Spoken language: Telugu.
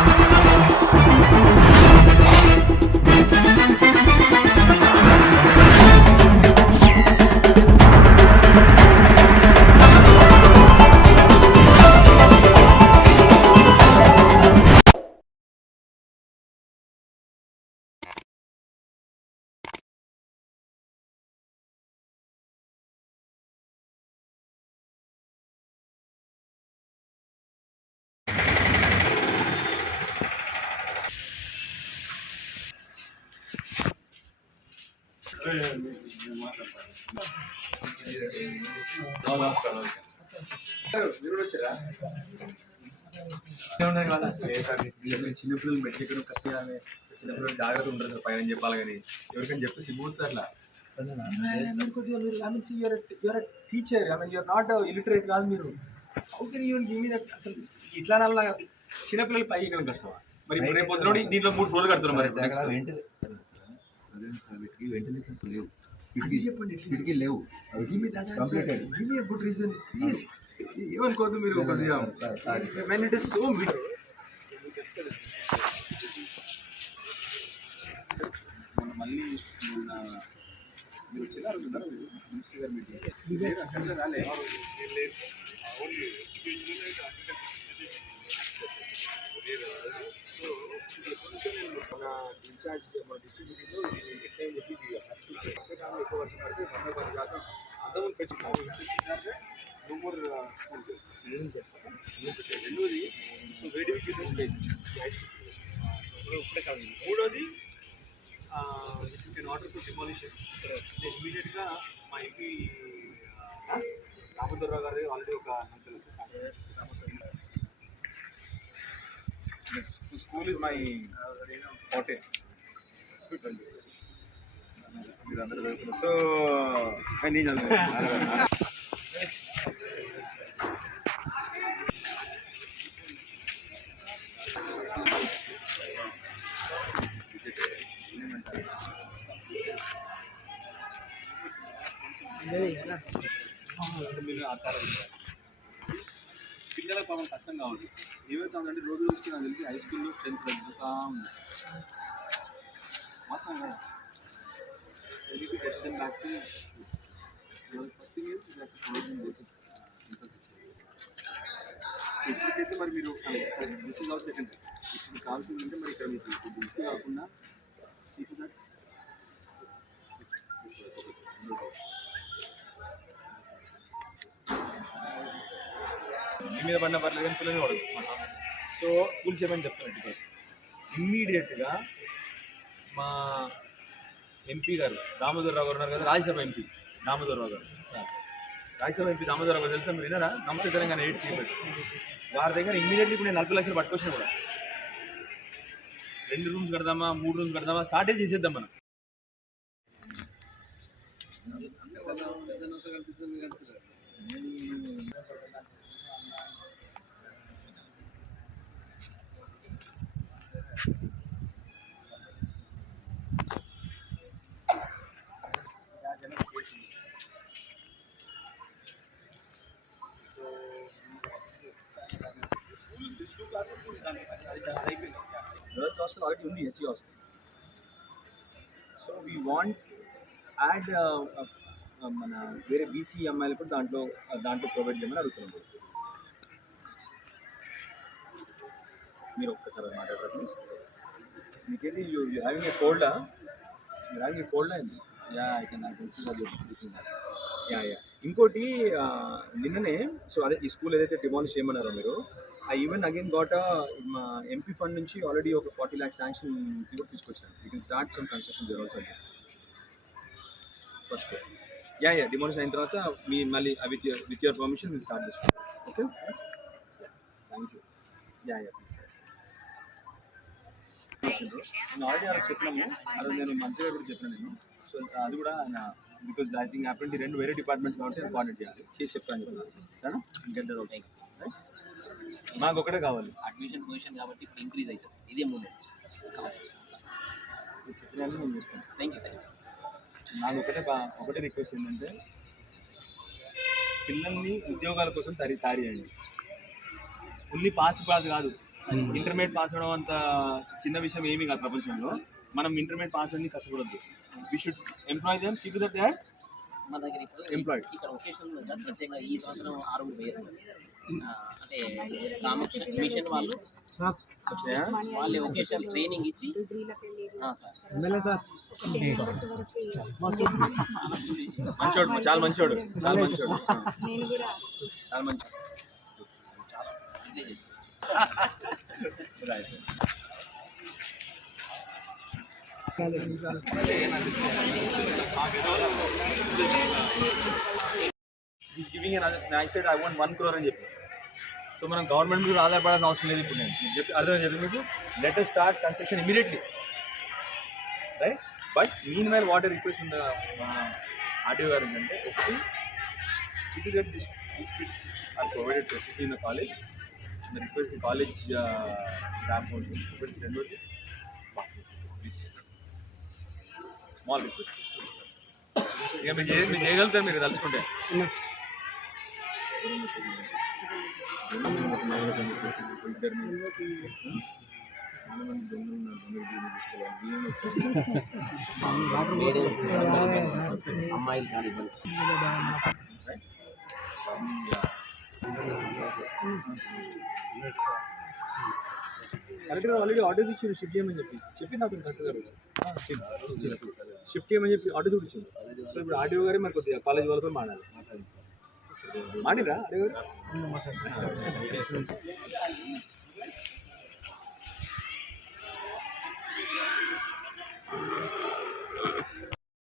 Música చిన్నపిల్లలు మెట్లు ఎక్కడ కసి చిన్నపిల్లలు జాగ్రత్త ఉంటారు సార్ పైన చెప్పాలి కానీ ఎవరికైనా చెప్పి సిగ్గుతుంది అట్లా కొద్దిగా మీరు teacher I mean you are not illiterate కాదు మీరు how can you give me that అసలు ఇట్లా నల్ల చిన్నపిల్లలు పైకి ఎక్కడం కష్టమా మరి రేపు పొద్దున దీంట్లో మూడు రోజులు కడుతున్నాం మరి. నెక్స్ట్ వెంటిలేషన్ లేవు అది చెప్పండి కిటికీ లేవు give me that Completed. Give me good reason please ఏమనుకోవద్దు మీరు కొద్దిగా వెన్ ఇట్ ఇస్ సో మళ్ళీ మొన్న మీరు వచ్చినారు ఉన్నారు మినిస్టర్ గారి మీటింగ్ అక్కడ మూడోది కెన్ ఆర్డర్ టు డిమాలిషన్ ఇమీడియట్గా మా ఇంటి రామదుర్రావు గారి ఆల్రెడీ ఒక school is my forty so నేను పిల్లలకు పాపం కష్టం కావచ్చు. ఏమవుతుందంటే రోజు రోజుకి నాకు తెలిసి హై స్కూల్లో టెన్త్ తగ్గుతూ ఉంది వాస్తవం కదా. Back first thing is that ఇప్పటికైతే మరి మీరు దిస్ ఇస్ ఆల్ సెకండ్ ఇప్పుడు కావాల్సింది అంటే మరి ఇక్కడ మీకు దిస్ కాకుండా ఇప్పుడు దట్ మీ మీద పడిన పర్లేదు కానీ పిల్లలు పడదు సో స్కూల్ చేయమని చెప్తాను బికాస్ ఇమ్మీడియట్గా మా ఎంపీ గారు దామోదరరావు గారు ఉన్నారు కదా రాజ్యసభ ఎంపీ దామోదరరావు గారు. రాజ్యసభ ఎంపీ దామోదరరావు గారు తెలుసా మీరు విన్నారా? నమస్తే తెలంగాణ ఎయిట్ చేయబట్టి వారి దగ్గర ఇమ్మీడియట్లీ ఇప్పుడు నేను నలభై లక్షలు పట్టుకొచ్చిన కూడా. రెండు రూమ్స్ కడదామా మూడు రూమ్స్ కడదామా స్టార్టే చేసేద్దాం మనం. గర్ల్స్ హాస్టల్ ఆల్రెడీ ఉంది SC hostel so we want add మన వేరే బీసీ అమ్మాయిలు కూడా దాంట్లో దాంట్లో ప్రొవైడ్ చేయమని అడుగుతున్నాం. మీరు ఒక్కసారి మాట్లాడతారు? మీకేది యూ యూ హ్యావింగ్ ఏ కోల్డా యూ హ్యావింగ్ ఏ కోల్డా అండి yeah I can I yeah yeah ఇంకోటి నిన్ననే సో అదే ఈ స్కూల్ ఏదైతే డిమాలిష్ చేయమన్నారో మీరు ఐ ఈవెన్ అగైన్ గాట్ మా ఎంపీ ఫండ్ నుంచి ఆల్రెడీ ఒక ఫార్టీ ల్యాక్స్ శాంక్షన్ కూడా తీసుకొచ్చాను. You can start some construction there also first yeah yeah demolish అయిన తర్వాత మీ మళ్ళీ with with your permission will start this okay thank you yeah yeah నేను ఆల్రెడీ అలా చెప్పినాము అది నేను. మంచిగా కూడా చెప్పిన నేను. సో అది కూడా ఆయన బికాజ్ ఐ థింక్ అప్పుడు రెండు వేరే డిపార్ట్మెంట్స్ కాబట్టి నేను కోఆర్డినేట్ చేయాలి చేసి చెప్తాను చెప్తాను సరేనా మాకు ఒకటే కావాలి. అడ్మిషన్ పొజిషన్ కాబట్టి ఇప్పుడు ఇంక్రీజ్ అవుతుంది ఇదే మూమెంట్. నేను చేస్తాను. థ్యాంక్ యూ నాకు ఒకటే ఒకటే రిక్వెస్ట్ ఏంటంటే పిల్లల్ని ఉద్యోగాల కోసం తరి తారి అండి ఓన్లీ పాస్ పాస్ కాదు. ఇంటర్మీడియట్ పాస్ అవడం అంత చిన్న విషయం ఏమీ కాదు ప్రపంచంలో. మనం ఇంటర్మీడియట్ పాస్ అవ్వడానికి కష్టపడద్దు. We should employ them see to that మన దగ్గర ఇప్పుడు Employed. ఇక్కడ ఒకేషన్ సార్ ప్రత్యేకంగా ఈ సంవత్సరం ఆరుగురు పోయారు. అంటే రామకృష్ణ మిషన్ వాళ్ళు వాళ్ళే ఒకేషన్ ట్రైనింగ్ ఇచ్చి. ఆ, సార్. మంచోడు చాలా మంచోడు చాలా మంచోడు. నేను కూడా చాలా is giving I side I want one crore అని చెప్పి. సో మనం గవర్నమెంట్ మీద ఆధారపడాల్సిన అవసరం లేదు ఇప్పుడు నేను. చెప్పి అర్థం చెప్పి మీకు? Letter start construction immediately right but meanwhile water request ఉన్న ఆర్టీఓ గారు ఏంటంటే ఒకటి citizen get are provided facility in the college the request college staff ఒకటి రెండోది స్మాల్ రిక్వెస్ట్ ఇక మీరు చేయ- మీరు చేయగలుగుతారు మీరు తలుచుకుంటే. అమ్మాయిలు కానీ ఇబ్బంది కరెక్ట్గా ఆల్రెడీ ఆర్డర్స్ ఇచ్చి షిఫ్ట్ చేయమని చెప్పి. చెప్పి నాకు కరెక్ట్గా షిఫ్ట్ చేయమని చెప్పి ఆర్డర్ కూడా సో ఇప్పుడు ఆర్డీఓ గారే మరి కొద్దిగా కాలేజ్ వాళ్ళతో మాడాలి మాడిరా ఆర్డీఓ గారు?